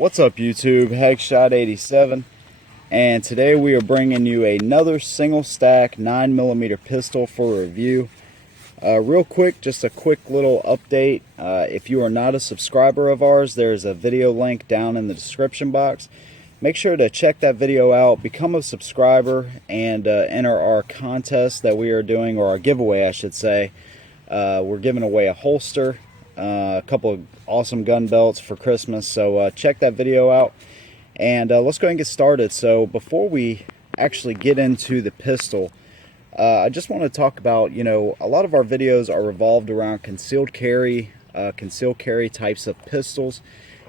What's up YouTube, Headshot87, and today we are bringing you another single stack 9mm pistol for review. Real quick, just a quick little update. If you are not a subscriber of ours, there's a video link down in the description box. Make sure to check that video out, become a subscriber, and enter our contest that we are doing, or our giveaway I should say. We're giving away a holster, a couple of awesome gun belts for Christmas, so check that video out, and let's go ahead and get started. So before we actually get into the pistol, I just want to talk about, a lot of our videos are revolved around concealed carry types of pistols,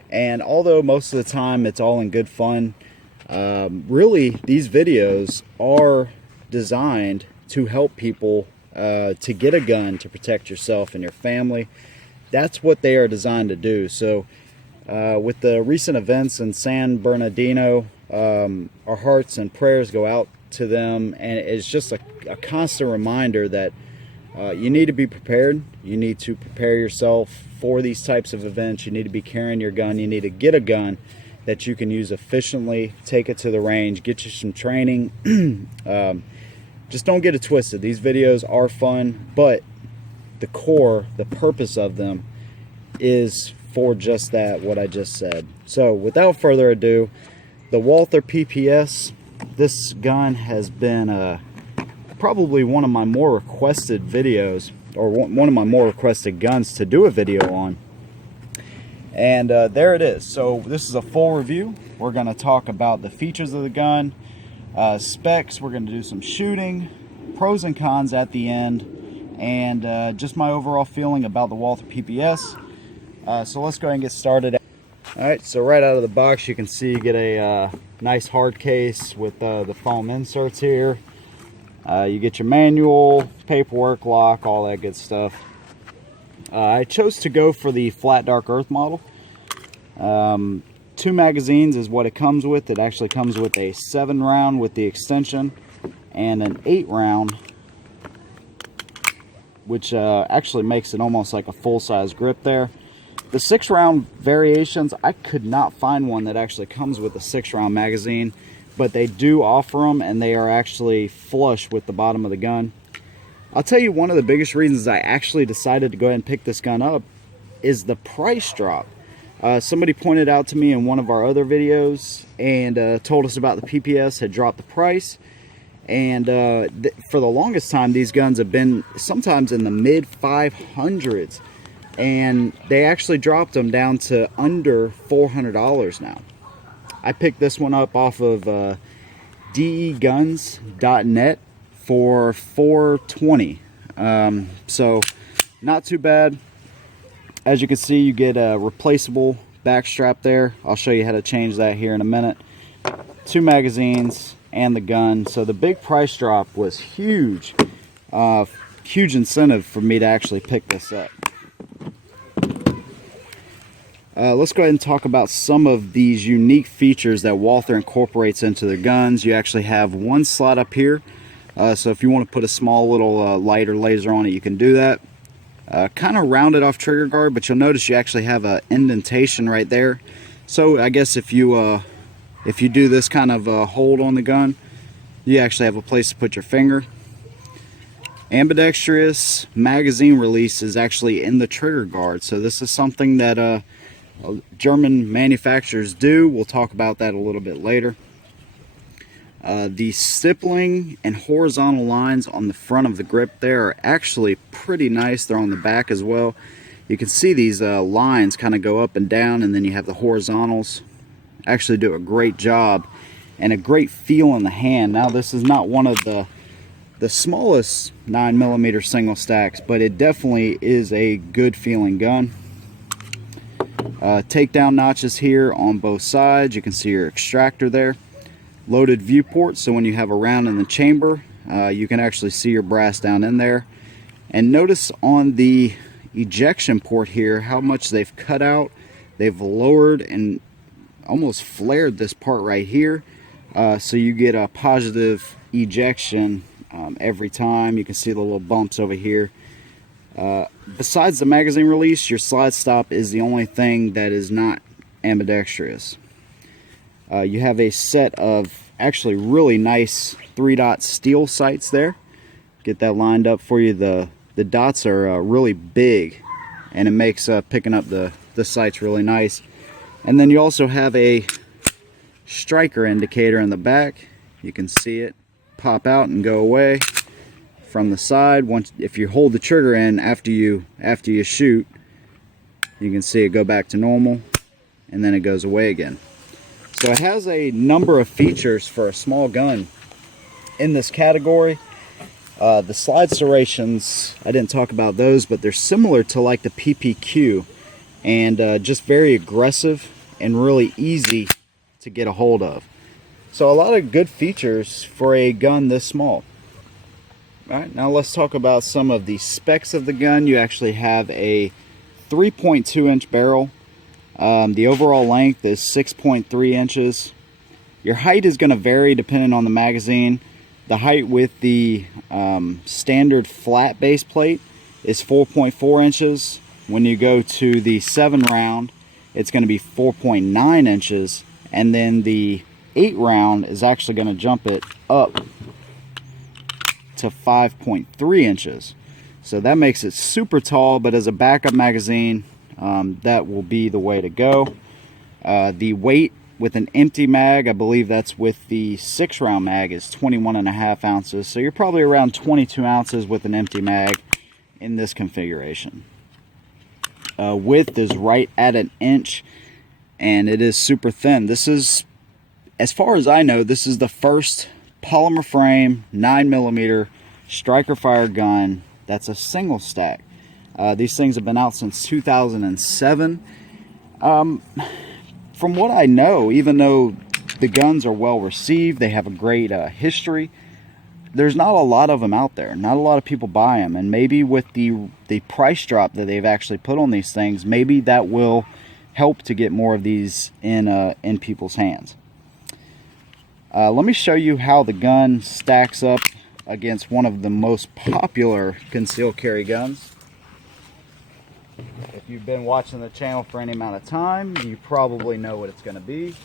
and although most of the time it's all in good fun, really these videos are designed to help people to get a gun to protect yourself and your family. That's what they are designed to do. So with the recent events in San Bernardino, our hearts and prayers go out to them, and it's just a constant reminder that you need to be prepared. You need to prepare yourself for these types of events. You need to be carrying your gun. You need to get a gun that you can use efficiently, take it to the range, get you some training. Just don't get it twisted. These videos are fun, but the purpose of them is for just that, what I just said. So without further ado, the Walther PPS, this gun has been probably one of my more requested videos, or one of my more requested guns to do a video on. And there it is. So this is a full review. We're going to talk about the features of the gun, specs. We're going to do some shooting, pros and cons at the end, and just my overall feeling about the Walther PPS. So let's go ahead and get started. Alright, so right out of the box you can see you get a nice hard case with the foam inserts here. You get your manual, paperwork, lock, all that good stuff. I chose to go for the flat dark earth model. 2 magazines is what it comes with. It actually comes with a 7-round with the extension and an 8-round, which actually makes it almost like a full-size grip there. The 6-round variations, I could not find one that actually comes with a 6-round magazine, but they do offer them, and they are actually flush with the bottom of the gun. I'll tell you, one of the biggest reasons I actually decided to go ahead and pick this gun up is the price drop. Somebody pointed out to me in one of our other videos and told us about the PPS had dropped the price. And for the longest time, these guns have been sometimes in the mid 500s, and they actually dropped them down to under $400 now. I picked this one up off of deguns.net for $420. So not too bad. As you can see, you get a replaceable back strap there. I'll show you how to change that here in a minute. 2 magazines and the gun. So the big price drop was huge. Huge incentive for me to actually pick this up. Let's go ahead and talk about some of these unique features that Walther incorporates into their guns. You actually have one slot up here. So if you want to put a small little light or laser on it, you can do that. Kind of rounded off trigger guard, but you'll notice you actually have an indentation right there. So I guess if you do this kind of hold on the gun, you actually have a place to put your finger. Ambidextrous magazine release is actually in the trigger guard, so this is something that German manufacturers do. We'll talk about that a little bit later. The stippling and horizontal lines on the front of the grip there are actually pretty nice. They're on the back as well. You can see these lines kind of go up and down, and then you have the horizontals. Actually do a great job and a great feel in the hand. Now this is not one of the smallest 9mm single stacks, but it definitely is a good feeling gun. Takedown notches here on both sides. You can see your extractor there. Loaded viewport, so when you have a round in the chamber, you can actually see your brass down in there. And notice on the ejection port here how much they've cut out. They've lowered and almost flared this part right here, so you get a positive ejection every time. You can see the little bumps over here. Besides the magazine release, your slide stop is the only thing that is not ambidextrous. You have a set of actually really nice 3-dot steel sights there. Get that lined up for you. The dots are really big, and it makes picking up the sights really nice. And then you also have a striker indicator in the back. You can see it pop out and go away from the side. Once, if you hold the trigger in after you shoot, you can see it go back to normal, and then it goes away again. So it has a number of features for a small gun in this category. The slide serrations, I didn't talk about those, but they're similar to like the PPQ, and just very aggressive and really easy to get a hold of. So a lot of good features for a gun this small. Alright, now let's talk about some of the specs of the gun. You actually have a 3.2 inch barrel. The overall length is 6.3 inches. Your height is going to vary depending on the magazine. The height with the standard flat base plate is 4.4 inches. When you go to the 7 round, it's going to be 4.9 inches. And then the 8 round is actually going to jump it up to 5.3 inches. So that makes it super tall, but as a backup magazine, that will be the way to go. The weight with an empty mag, I believe that's with the 6 round mag, is 21.5 ounces. So you're probably around 22 ounces with an empty mag in this configuration. Width is right at an inch, and it is super thin. This is, as far as I know, this is the first polymer frame 9mm striker fire gun that's a single stack. These things have been out since 2007. From what I know, even though the guns are well received, they have a great history, there's not a lot of them out there. Not a lot of people buy them, and maybe with the price drop that they've actually put on these things, maybe that will help to get more of these in people's hands. Let me show you how the gun stacks up against one of the most popular concealed carry guns. If you've been watching the channel for any amount of time, you probably know what it's going to be.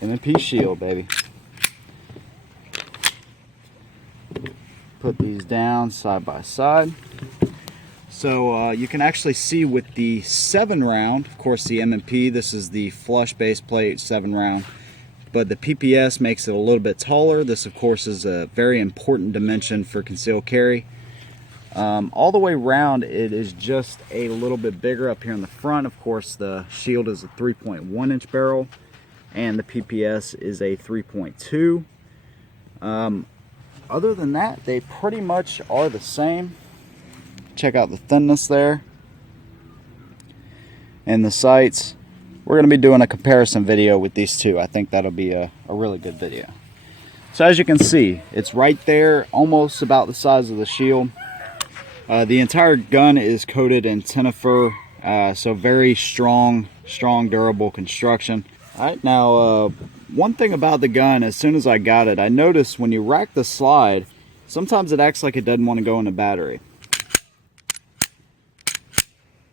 M&P Shield, baby. Put these down side by side. So you can actually see with the 7 round, of course the M&P, this is the flush base plate 7 round, but the PPS makes it a little bit taller. This of course is a very important dimension for concealed carry. All the way around it is just a little bit bigger up here in the front. Of course the Shield is a 3.1 inch barrel and the PPS is a 3.2. Other than that, they pretty much are the same. Check out the thinness there and the sights. We're going to be doing a comparison video with these two. I think that'll be a really good video. So as you can see, it's right there, almost about the size of the Shield. The entire gun is coated in Tenifer, so very strong, durable construction. Alright, now one thing about the gun, as soon as I got it, I noticed when you rack the slide, sometimes it acts like it doesn't want to go in the battery.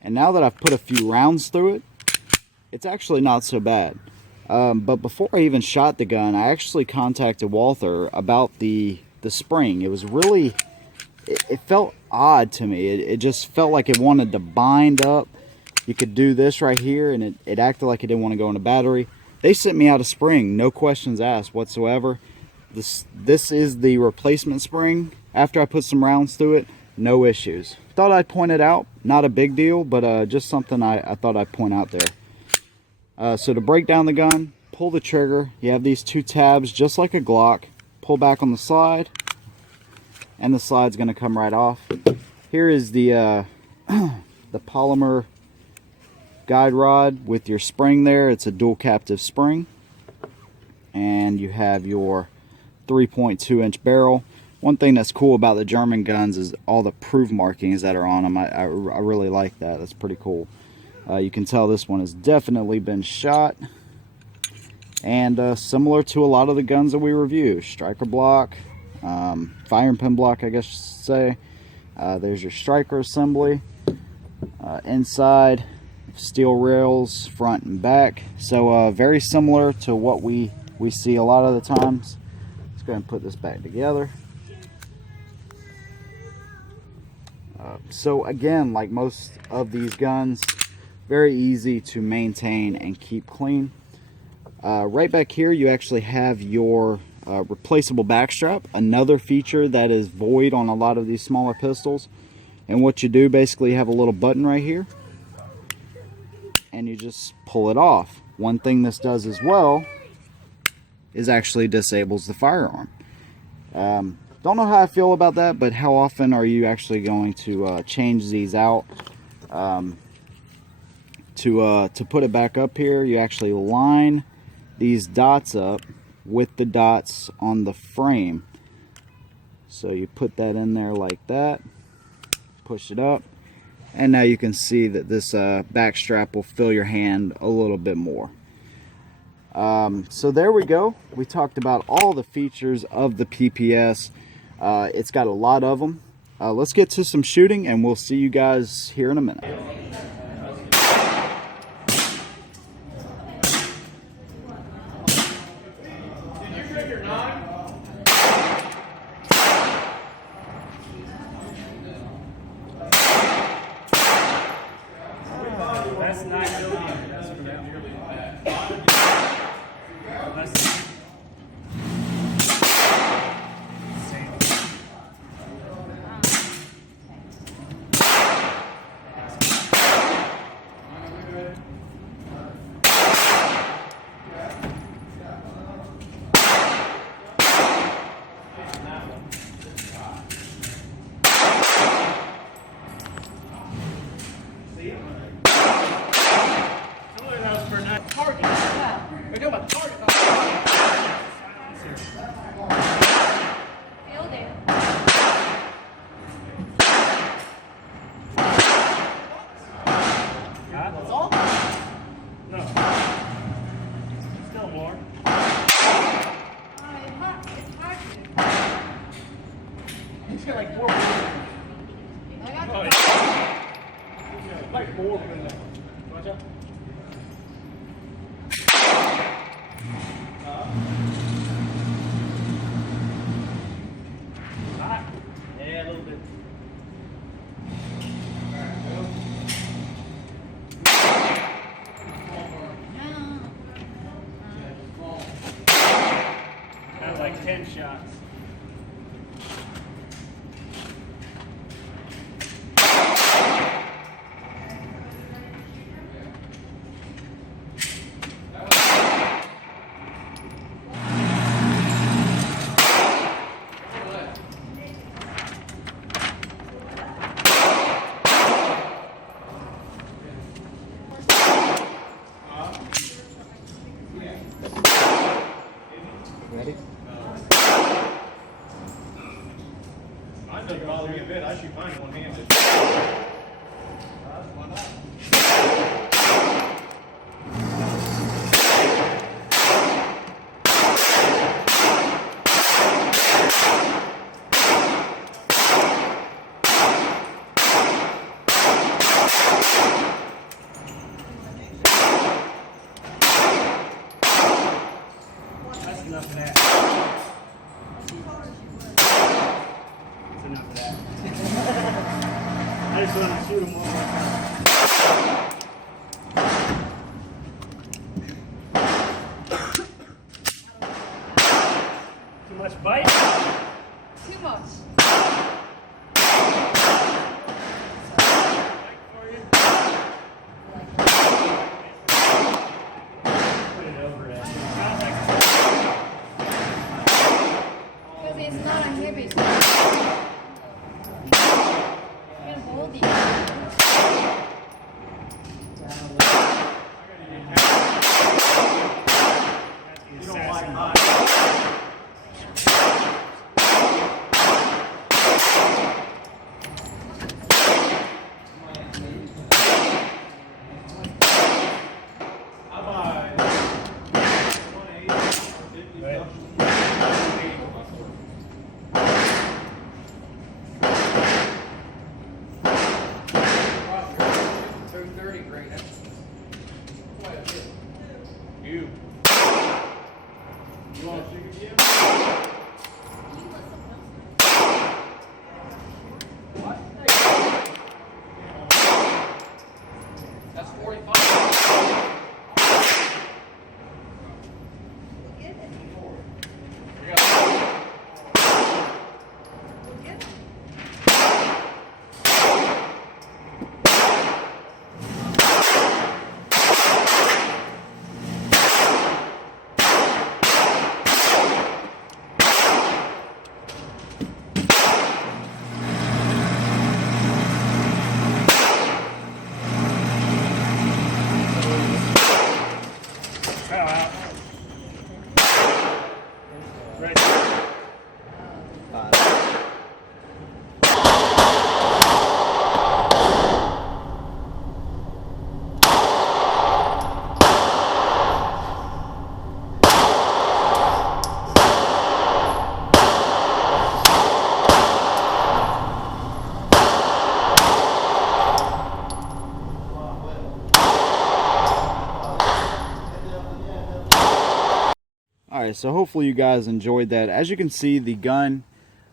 And now that I've put a few rounds through it, it's actually not so bad. But before I even shot the gun, I actually contacted Walther about the spring. It was really, it felt odd to me. It just felt like it wanted to bind up. You could do this right here and it acted like it didn't want to go in the battery. They sent me out a spring, no questions asked whatsoever. This is the replacement spring. After I put some rounds through it, no issues. Thought I'd point it out. Not a big deal, but just something I thought I'd point out there. So to break down the gun, pull the trigger. You have these 2 tabs just like a Glock. Pull back on the slide and the slide's going to come right off. Here is the polymer guide rod with your spring there. It's a dual captive spring, and you have your 3.2 inch barrel. One thing that's cool about the German guns is all the proof markings that are on them. I really like that. That's pretty cool. You can tell this one has definitely been shot, and similar to a lot of the guns that we review. Striker block, firing pin block, I guess you should say. There's your striker assembly. Inside steel rails front and back. So very similar to what we see a lot of the times. Let's go ahead and put this back together. So again, like most of these guns, very easy to maintain and keep clean. Right back here you actually have your replaceable backstrap, another feature that is void on a lot of these smaller pistols. And what you do, basically, you have a little button right here and you just pull it off. One thing this does as well is actually disables the firearm. Don't know how I feel about that, but how often are you actually going to change these out? To put it back up here, you actually line these dots up with the dots on the frame. So you put that in there like that, push it up, and now you can see that this back strap will fill your hand a little bit more. So there we go. We talked about all the features of the PPS. It's got a lot of them. Let's get to some shooting and we'll see you guys here in a minute. That's 9mm. He's got like 4 I got like 4 of them. Watch out. Hot? Yeah, a little bit. That's like 10 shots. Ready? Mine doesn't bother me a bit. I shoot mine one-handed. Why not? That's enough of that. That's enough of that. I just want to shoot them one more time. Too much bite? Too much. Put it over it. Because it's not a heavy. You can hold it. 230 grain. That's quite a bit. You want to shoot again? What? That's 45. Alright, so hopefully you guys enjoyed that. As you can see, the gun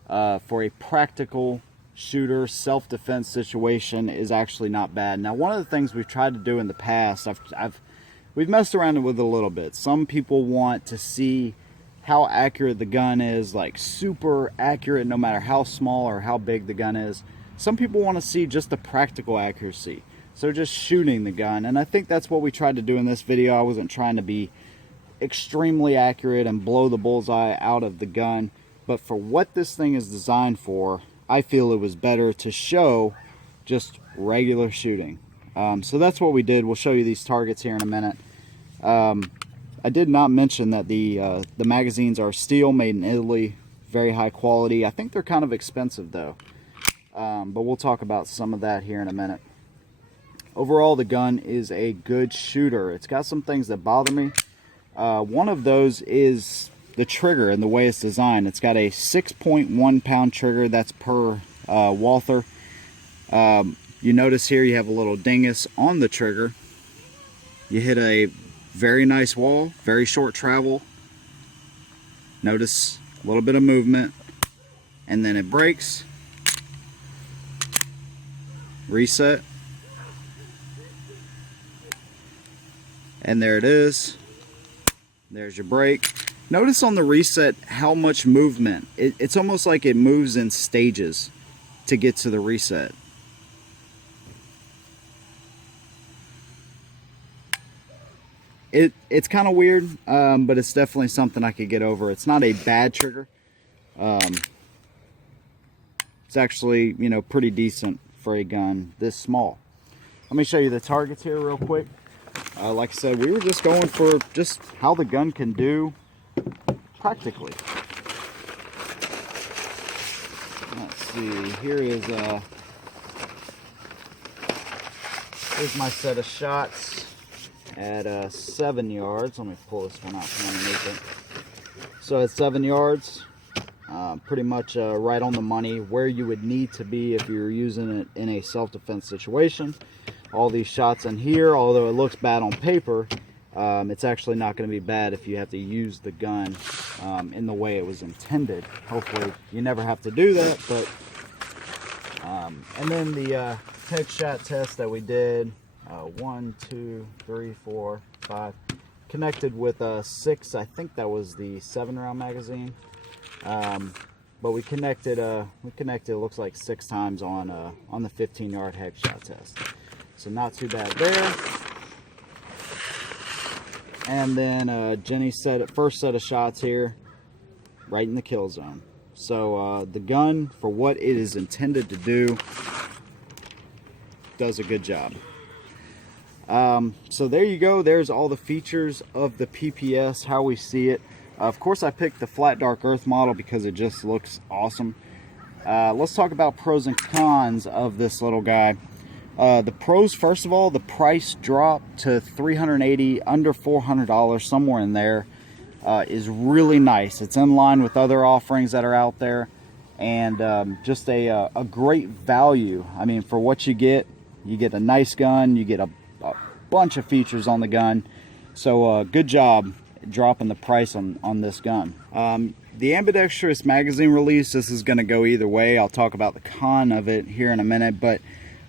for a practical shooter self-defense situation is actually not bad. Now, one of the things we've tried to do in the past, we've messed around with it a little bit. Some people want to see how accurate the gun is, like super accurate no matter how small or how big the gun is. Some people want to see just the practical accuracy, so just shooting the gun. And I think that's what we tried to do in this video. I wasn't trying to be extremely accurate and blow the bullseye out of the gun, but for what this thing is designed for, I feel it was better to show just regular shooting. So that's what we did. We'll show you these targets here in a minute. I did not mention that the magazines are steel, made in Italy, very high quality. I think they're kind of expensive though, but we'll talk about some of that here in a minute. Overall, the gun is a good shooter. It's got some things that bother me. One of those is the trigger and the way it's designed. It's got a 6.1 pound trigger. That's per Walther. You notice here you have a little dingus on the trigger. You hit a very nice wall, very short travel. Notice a little bit of movement, and then it breaks. Reset. And there it is. There's your break. Notice on the reset how much movement. It's almost like it moves in stages to get to the reset. It's kind of weird, but it's definitely something I could get over. It's not a bad trigger. It's actually, you know, pretty decent for a gun this small. Let me show you the targets here real quick. Like I said, we were just going for just how the gun can do practically. Let's see, here's my set of shots at 7 yards. Let me pull this one out from underneath it. So at 7 yards, pretty much right on the money where you would need to be if you're using it in a self-defense situation. All these shots in here, although it looks bad on paper, it's actually not going to be bad if you have to use the gun in the way it was intended. Hopefully you never have to do that. But and then the headshot test that we did, 1, 2, 3, 4, 5, connected with 6. I think that was the 7-round magazine. But we connected. It looks like 6 times on the 15-yard headshot test. So not too bad there. And then Jenny's first set of shots here, right in the kill zone. So the gun, for what it is intended to do, does a good job. So there you go. There's all the features of the PPS, how we see it. Of course, I picked the flat dark earth model because it just looks awesome. Let's talk about pros and cons of this little guy. The pros, first of all, the price drop to $380, under $400, somewhere in there, is really nice. It's in line with other offerings that are out there, and just a great value. I mean, for what you get, You get a nice gun, you get a bunch of features on the gun. So good job dropping the price on this gun. The ambidextrous magazine release, this is going to go either way. I'll talk about the con of it here in a minute, but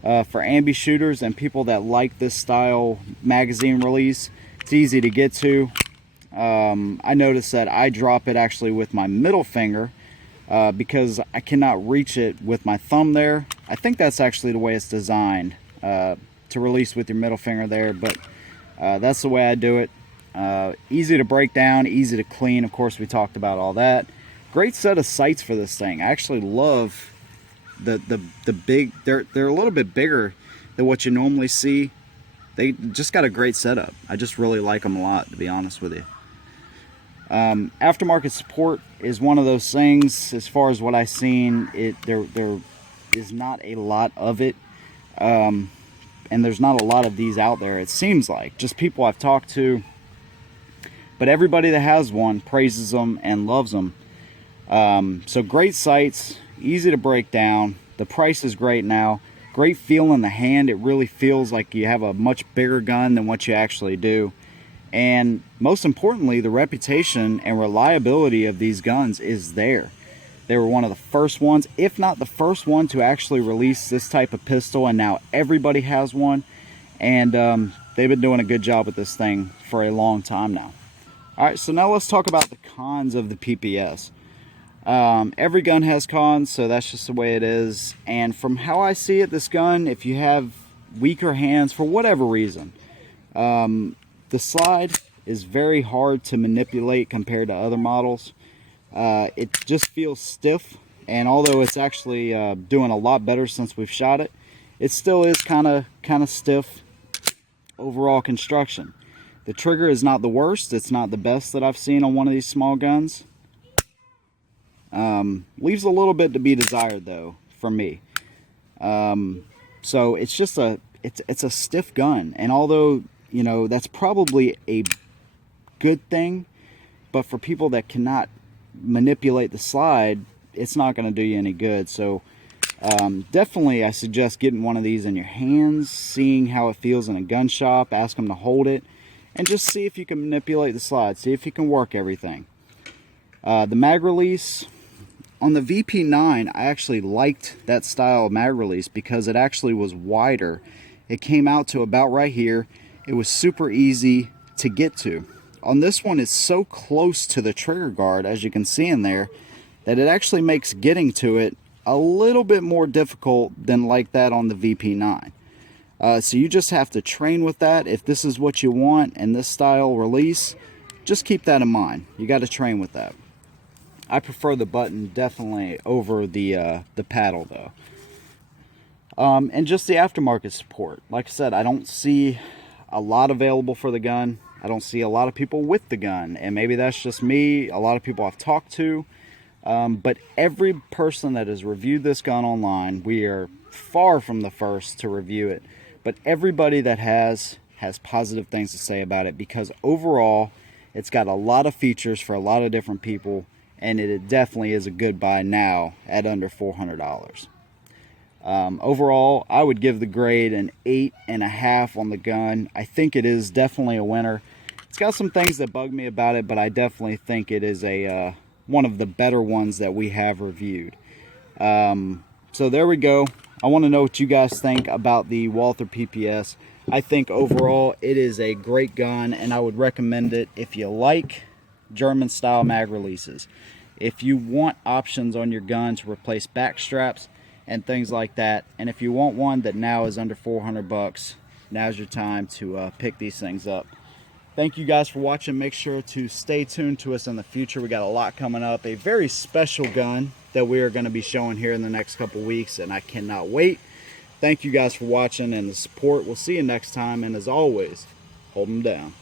for ambi shooters and people that like this style magazine release, it's easy to get to. I noticed that I drop it actually with my middle finger because I cannot reach it with my thumb there. I think that's actually the way it's designed, to release with your middle finger there, but that's the way I do it. Easy to break down, easy to clean. Of course, we talked about all that. Great set of sights for this thing. I actually love the big, they're a little bit bigger than what you normally see. They just got a great setup. I just really like them a lot, to be honest with you. Aftermarket support is one of those things, as far as what I've seen, there is not a lot of it. And there's not a lot of these out there, it seems like. Just people I've talked to. But everybody that has one praises them and loves them. So great sights, easy to break down. The price is great now. Great feel in the hand. It really feels like you have a much bigger gun than what you actually do. And most importantly, the reputation and reliability of these guns is there. They were one of the first ones, if not the first one, to actually release this type of pistol, and now everybody has one. And they've been doing a good job with this thing for a long time now. Alright, so now let's talk about the cons of the PPS. Every gun has cons, so that's just the way it is. And from how I see it, this gun, if you have weaker hands for whatever reason, the slide is very hard to manipulate compared to other models. It just feels stiff, and although it's actually doing a lot better since we've shot it, it still is kind of stiff overall construction. The trigger is not the worst. It's not the best that I've seen on one of these small guns. Leaves a little bit to be desired, though, for me. So it's just it's a stiff gun, and although, you know, that's probably a good thing, but for people that cannot manipulate the slide, it's not going to do you any good. So definitely I suggest getting one of these in your hands, seeing how it feels in a gun shop, ask them to hold it, and just see if you can manipulate the slide, see if you can work everything. The mag release on the VP9, I actually liked that style of mag release because it actually was wider. It came out to about right here. It was super easy to get to. On this one, it's so close to the trigger guard, as you can see in there, that it actually makes getting to it a little bit more difficult than like that on the VP9. So you just have to train with that. If this is what you want and this style release, just keep that in mind. You got to train with that. I prefer the button definitely over the paddle, though. And just the aftermarket support. Like I said, I don't see a lot available for the gun. I don't see a lot of people with the gun, and maybe that's just me, a lot of people I've talked to. But every person that has reviewed this gun online, we are far from the first to review it, but everybody that has positive things to say about it, because overall it's got a lot of features for a lot of different people, and it definitely is a good buy now at under $400. Overall, I would give the grade an 8.5 on the gun. I think it is definitely a winner. It's got some things that bug me about it, but I definitely think it is a one of the better ones that we have reviewed. So there we go. I want to know what you guys think about the Walther PPS. I think overall it is a great gun, and I would recommend it if you like German style mag releases. If you want options on your gun to replace back straps and things like that, and if you want one that now is under 400 bucks, now's your time to pick these things up. Thank you guys for watching. Make sure to stay tuned to us in the future. We got a lot coming up, a very special gun that we are going to be showing here in the next couple weeks, and I cannot wait. Thank you guys for watching and the support. We'll see you next time, and as always, hold them down.